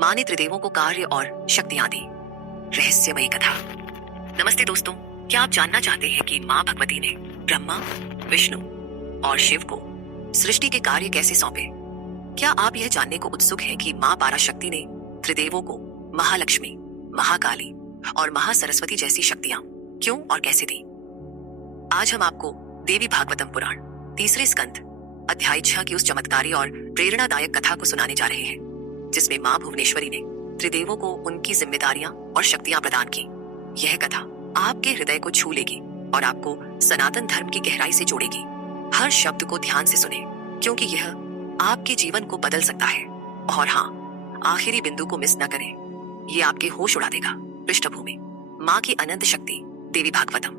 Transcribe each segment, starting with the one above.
माँ ने त्रिदेवों को कार्य और शक्तियां दी। रहस्यमयी कथा। नमस्ते दोस्तों, क्या आप जानना चाहते हैं कि माँ भगवती ने ब्रह्मा, विष्णु और शिव को सृष्टि के कार्य कैसे सौंपे? क्या आप यह जानने को उत्सुक हैं कि माँ पराशक्ति ने त्रिदेवों को महालक्ष्मी, महाकाली और महासरस्वती जैसी शक्तियां क्यों और कैसे दी? आज हम आपको देवी भागवतम पुराण 3 स्कंद अध्याय 6 की उस चमत्कारी और प्रेरणादायक कथा को सुनाने जा रहे हैं, जिसमें माँ भुवनेश्वरी ने त्रिदेवों को उनकी जिम्मेदारियां और शक्तियां प्रदान की। यह कथा आपके हृदय को छू लेगी और आपको सनातन धर्म की गहराई से जोड़ेगी। हर शब्द को ध्यान से सुने, क्योंकि यह आपके जीवन को बदल सकता है। और हाँ, आखिरी बिंदु को मिस न करें, ये आपके होश उड़ा देगा। पृष्ठभूमि: माँ की अनंत शक्ति। देवी भागवतम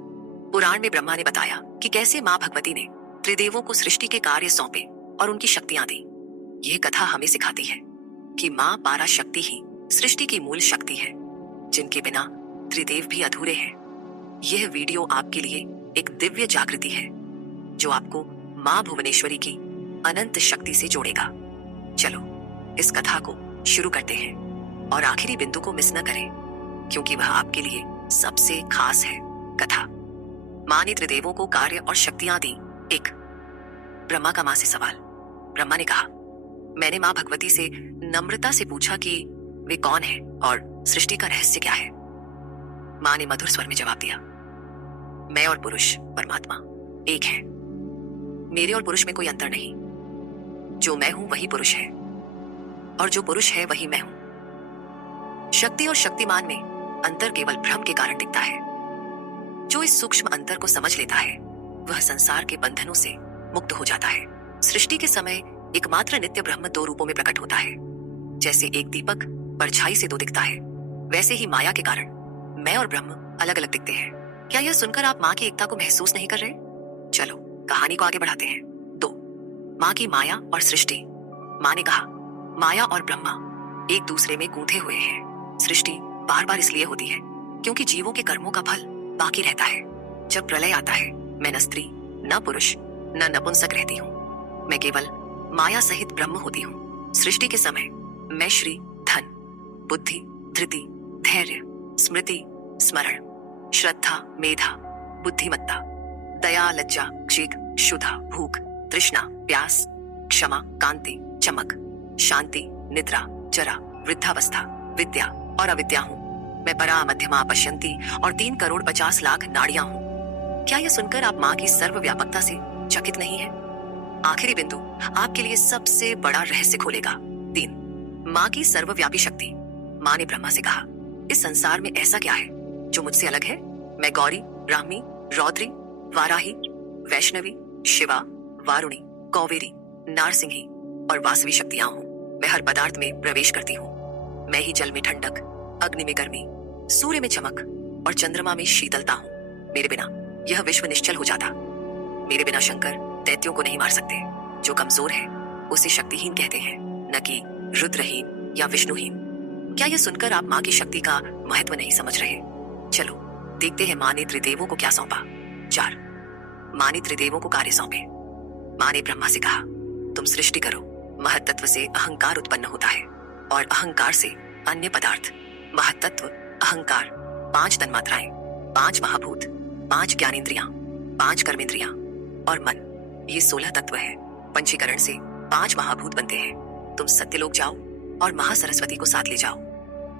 पुराण में ब्रह्मा ने बताया कि कैसे माँ भगवती ने त्रिदेवों को सृष्टि के कार्य सौंपे और उनकी शक्तियां दी। यह कथा हमें सिखाती है कि माँ पराशक्ति ही सृष्टि की मूल शक्ति है, जिनके बिना त्रिदेव भी अधूरे हैं। यह वीडियो आपके लिए एक दिव्य जागृति है, जो आपको माँ भुवनेश्वरी की अनंत शक्ति से जोड़ेगा। चलो इस कथा को शुरू करते हैं और आखिरी बिंदु को मिस न करें, क्योंकि वह आपके लिए सबसे खास है। कथा: माँ ने त्रिदेवों को कार्य और शक्तियां दी। 1। ब्रह्मा का माँ से सवाल। ब्रह्मा ने कहा, मैंने माँ भगवती से नम्रता से पूछा कि वे कौन है और सृष्टि का रहस्य क्या है। माँ ने मधुर स्वर में जवाब दिया, मैं और पुरुष परमात्मा एक है। मेरे और पुरुष में कोई अंतर नहीं। जो मैं हूं वही पुरुष है, और जो पुरुष है वही मैं हूं। शक्ति और शक्तिमान में अंतर केवल भ्रम के कारण दिखता है। जो इस सूक्ष्म अंतर को समझ लेता है, वह संसार के बंधनों से मुक्त हो जाता है। सृष्टि के समय एकमात्र नित्य ब्रह्म 2 रूपों में प्रकट होता है। जैसे एक दीपक परछाई से 2 दिखता है, वैसे ही माया के कारण मैं और ब्रह्म अलग अलग दिखते हैं। क्या यह सुनकर आप माँ की एकता को महसूस नहीं कर रहे? चलो कहानी को आगे बढ़ाते हैं। 2. माँ की माया और सृष्टि। माँ ने कहा, माया और ब्रह्मा एक दूसरे में गूंथे हुए हैं। सृष्टि बार बार इसलिए होती है क्योंकि जीवों के कर्मों का फल बाकी रहता है। जब प्रलय आता है, मैं न स्त्री, न पुरुष, न नपुंसक रहती हूँ। मैं केवल माया सहित ब्रह्म होती हूँ। सृष्टि के समय मैं श्री, धन, बुद्धि, धृति, धैर्य, स्मृति, स्मरण, श्रद्धा, मेधा, बुद्धिमत्ता, दया, लज्जा, क्षिक, क्षुधा, भूख, तृष्णा, प्यास, क्षमा, कांति, चमक, शांति, निद्रा, जरा, वृद्धावस्था, विद्या और अविद्या हूँ। मैं परा, मध्यमा, पश्यंती और 3,50,00,000 नाड़ियां हूँ। क्या यह सुनकर आप माँ की सर्वव्यापकता से चकित नहीं है? आखिरी बिंदु आपके लिए सबसे बड़ा रहस्य खोलेगा। 3. माँ की सर्वव्यापी शक्ति। माँ ने ब्रह्मा से कहा, इस संसार में ऐसा क्या है जो मुझसे अलग है? मैं गौरी, ब्राह्मी, रौद्री, वाराही, वैष्णवी, शिवा, वारुणी, कौवेरी, नारसिंही और वासवी शक्तियां हूँ। मैं हर पदार्थ में प्रवेश करती हूँ। मैं ही जल में ठंडक, अग्नि में गर्मी, सूर्य में चमक और चंद्रमा में शीतलता हूँ। मेरे बिना यह विश्व निश्चल हो जाता। मेरे बिना शंकर दैत्यों को नहीं मार सकते। जो कमजोर है उसे शक्तिहीन कहते हैं, न कि रुद्रहीन या विष्णुहीन। क्या यह सुनकर आप माँ की शक्ति का महत्व नहीं समझ रहे? चलो देखते हैं माँ ने त्रिदेवों को क्या सौंपा। 4. माँ ने त्रिदेवों को कार्य सौंपे। माँ ने ब्रह्मा से कहा, तुम सृष्टि करो। महत्त्व से अहंकार उत्पन्न होता है और अहंकार से अन्य पदार्थ। महत्त्व, अहंकार, 5 तन्मात्राएं, 5 महाभूत, 5 ज्ञानेंद्रियां, 5 कर्मेंद्रियां और मन, ये 16 तत्व है। पंचीकरण से 5 महाभूत बनते हैं। तुम सत्यलोक जाओ और महासरस्वती को साथ ले जाओ।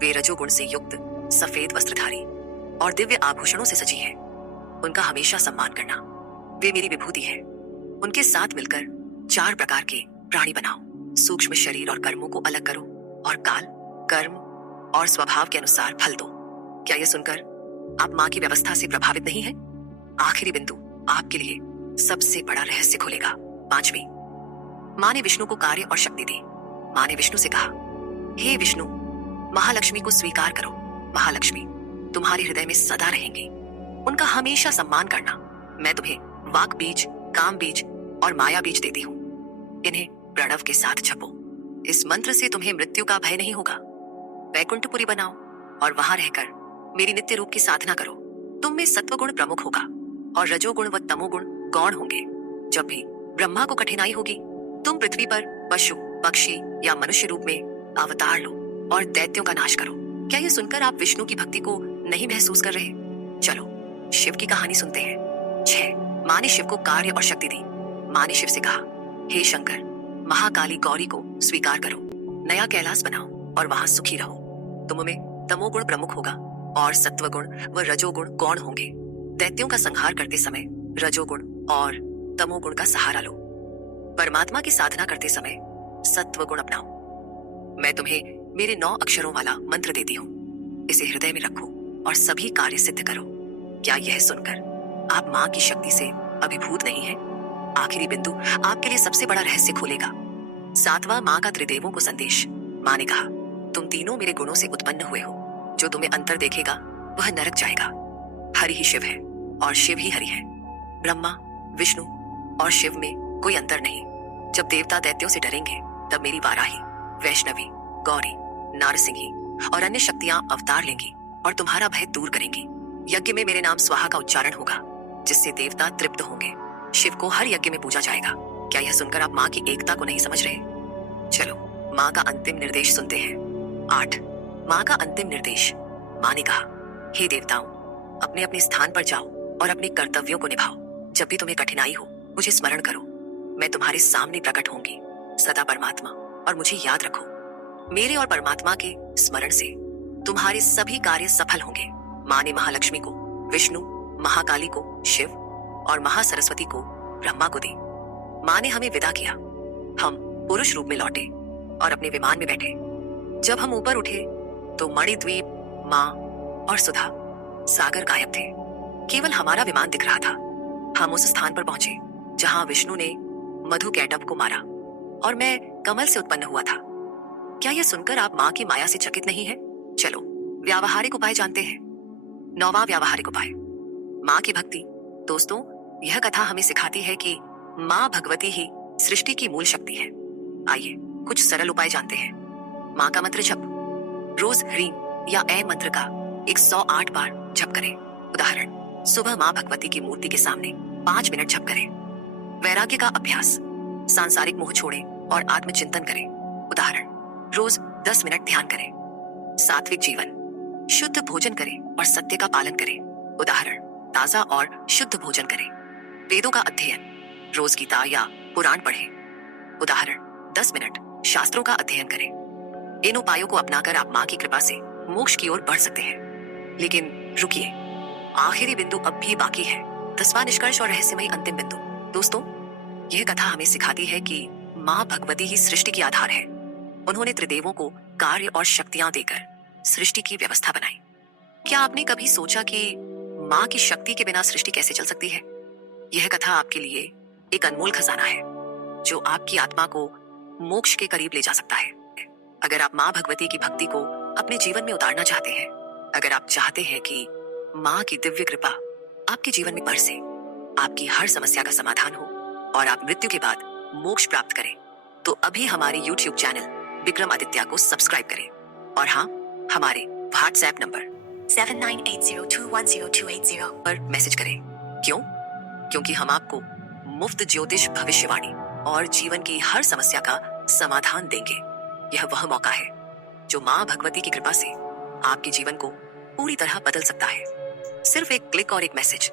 वे रजोगुण से युक्त, सफेद वस्त्रधारी और दिव्य आभूषणों से सजी है। उनका हमेशा सम्मान करना। वे मेरी विभूति है। उनके साथ मिलकर 4 प्रकार के प्राणी बनाओ। सूक्ष्म शरीर और कर्मों को अलग करो और काल, कर्म और स्वभाव के अनुसार फल दो। क्या यह सुनकर आप माँ की व्यवस्था से प्रभावित नहीं है? आखिरी बिंदु आपके लिए सबसे बड़ा रहस्य खोलेगा। 5वीं, माँ ने विष्णु को कार्य और शक्ति दी। माँ ने विष्णु से कहा, हे विष्णु, महालक्ष्मी को स्वीकार करो। महालक्ष्मी तुम्हारे हृदय में सदा रहेंगी। उनका हमेशा सम्मान करना। मैं तुम्हें वाक बीज, काम बीज और माया बीज देती हूँ। इन्हें प्रणव के साथ जपो। इस मंत्र से तुम्हें मृत्यु का भय नहीं होगा। वैकुंठपुरी बनाओ और वहां रहकर मेरी नित्य रूप की साधना करो। तुम में सत्वगुण प्रमुख होगा और रजोगुण व तमोगुण गौण होंगे। जब भी ब्रह्मा को कठिनाई होगी, तुम पृथ्वी पर पशु, पक्षी या मनुष्य रूप में अवतार लो और दैत्यों का नाश करो। क्या ये सुनकर आप विष्णु की भक्ति को नहीं महसूस कर रहे? चलो शिव की कहानी सुनते हैं। 6 माँ ने शिव को कार्य और शक्ति दी। माँ ने शिव से कहा, हे शंकर, महाकाली गौरी को स्वीकार करो, नया कैलाश बनाओ और वहां सुखी रहो। तुम में तमोगुण प्रमुख होगा और सत्वगुण व रजोगुण गौण होंगे। दैत्यों का संहार करते समय रजोगुण और तमोगुण का सहारा लो। परमात्मा की साधना करते समय सत्वगुण अपनाओ। मैं तुम्हें मेरे 9 अक्षरों वाला मंत्र देती हूँ, इसे हृदय में रखो और सभी कार्य सिद्ध करो। क्या यह सुनकर आप माँ की शक्ति से अभिभूत नहीं है? आखिरी बिंदु आपके लिए सबसे बड़ा रहस्य खोलेगा। 7वां माँ का त्रिदेवों को संदेश। माँ ने कहा, तुम तीनों मेरे गुणों से उत्पन्न हुए हो। जो तुम्हें अंतर देखेगा वह नरक जाएगा। हरि ही शिव है और शिव ही हरि है। ब्रह्मा, विष्णु और शिव में कोई अंतर नहीं। जब देवता दैत्यों से डरेंगे तब मेरी वाराही, वैष्णवी, गौरी, नारसिंही और अन्य शक्तियां अवतार लेंगी और तुम्हारा भय दूर करेंगी। यज्ञ में मेरे नाम स्वाहा का उच्चारण होगा, जिससे देवता तृप्त होंगे। शिव को हर यज्ञ में पूजा जाएगा। क्या यह सुनकर आप माँ की एकता को नहीं समझ रहे? चलो माँ का अंतिम निर्देश सुनते हैं। 8 माँ का अंतिम निर्देश। माँ ने कहा, हे देवताओं, अपने अपने स्थान पर जाओ और अपने कर्तव्यों को निभाओ। जब भी तुम्हें कठिनाई हो मुझे स्मरण करो, मैं तुम्हारे सामने प्रकट होंगी। सदा परमात्मा और मुझे याद रखो। मेरे और परमात्मा के स्मरण से तुम्हारे सभी कार्य सफल होंगे। माँ ने महालक्ष्मी को विष्णु, महाकाली को शिव और महासरस्वती को ब्रह्मा को दी। माँ ने हमें विदा किया। हम पुरुष रूप में लौटे और अपने विमान में बैठे। जब हम ऊपर उठे तो मणिद्वीप, माँ और सुधा सागर गायब थे। केवल हमारा विमान दिख रहा था। हम उस स्थान पर पहुंचे जहां विष्णु ने मधु कैटभ को मारा और मैं कमल से उत्पन्न हुआ था। क्या यह सुनकर आप माँ की माया से चकित नहीं है? चलो व्यावहारिक उपाय जानते हैं। 9वां व्यावहारिक उपाय, माँ की भक्ति। दोस्तों, यह कथा हमें सिखाती है कि माँ भगवती ही सृष्टि की मूल शक्ति है। आइए कुछ सरल उपाय जानते हैं। माँ का मंत्र जप। रोज ह्रीम या ऐ मंत्र का 108 बार जप करें। उदाहरण, सुबह माँ भगवती की मूर्ति के सामने 5 मिनट जप करें। वैराग्य का अभ्यास। सांसारिक मोह छोड़ें और आत्मचिंतन करें। उदाहरण, रोज 10 मिनट ध्यान करें। सात्विक जीवन। शुद्ध भोजन करें और सत्य का पालन करें। उदाहरण, ताजा और शुद्ध भोजन करें। वेदों का अध्ययन। रोज गीता या पुराण पढ़ें। उदाहरण, 10 मिनट शास्त्रों का अध्ययन करें। इन उपायों को अपनाकर आप माँ की कृपा से मोक्ष की ओर बढ़ सकते हैं। लेकिन रुकिए, आखिरी बिंदु अब भी बाकी है। 10वां निष्कर्ष और रहस्यमयी अंतिम बिंदु। दोस्तों, यह कथा हमें सिखाती है कि माँ भगवती ही सृष्टि की आधार है। उन्होंने त्रिदेवों को कार्य और शक्तियां देकर सृष्टि की व्यवस्था बनाई। क्या आपने कभी सोचा कि माँ की शक्ति के बिना सृष्टि कैसे चल सकती है? यह कथा आपके लिए एक अनमोल खजाना है जो आपकी आत्मा को मोक्ष के करीब ले जा सकता है। अगर आप माँ भगवती की भक्ति को अपने जीवन में उतारना चाहते हैं, अगर आप चाहते हैं कि माँ की दिव्य कृपा आपके जीवन में बरसे, आपकी हर समस्या का समाधान हो और आप मृत्यु के बाद मोक्ष प्राप्त करें, तो अभी हमारे YouTube चैनल विक्रम आदित्य को सब्सक्राइब करें। और हाँ, हमारे WhatsApp नंबर 7980210280 पर मैसेज करें। क्यों? क्योंकि हम आपको मुफ्त ज्योतिष भविष्यवाणी और जीवन की हर समस्या का समाधान देंगे। यह वह मौका है जो माँ भगवती की कृपा से आपके जीवन को पूरी तरह बदल सकता है। सिर्फ एक क्लिक और एक मैसेज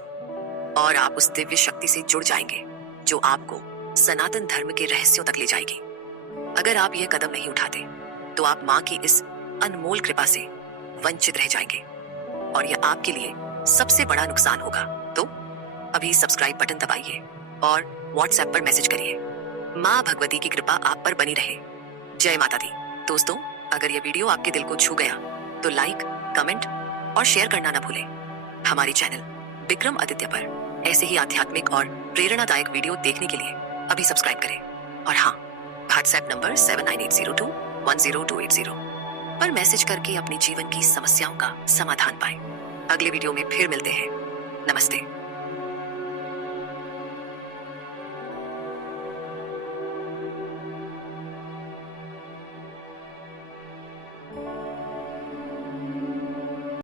और आप उस दिव्य शक्ति से जुड़ जाएंगे जो आपको सनातन धर्म के रहस्यों तक ले जाएगी। अगर आप यह कदम नहीं उठाते तो आप माँ की इस अनमोल कृपा से वंचित रह जाएंगे और यह आपके लिए सबसे बड़ा नुकसान होगा। तो अभी सब्सक्राइब बटन दबाइए और WhatsApp पर मैसेज करिए। माँ भगवती की कृपा आप पर बनी रहे। जय माता दी। दोस्तों, अगर यह वीडियो आपके दिल को छू गया तो लाइक, कमेंट और शेयर करना न भूलें। हमारे चैनल विक्रम आदित्य पर ऐसे ही आध्यात्मिक और प्रेरणादायक वीडियो देखने के लिए अभी सब्सक्राइब करें। और हाँ, WhatsApp नंबर 7980210280 पर मैसेज करके अपने जीवन की समस्याओं का समाधान पाएं। अगले वीडियो में फिर मिलते हैं।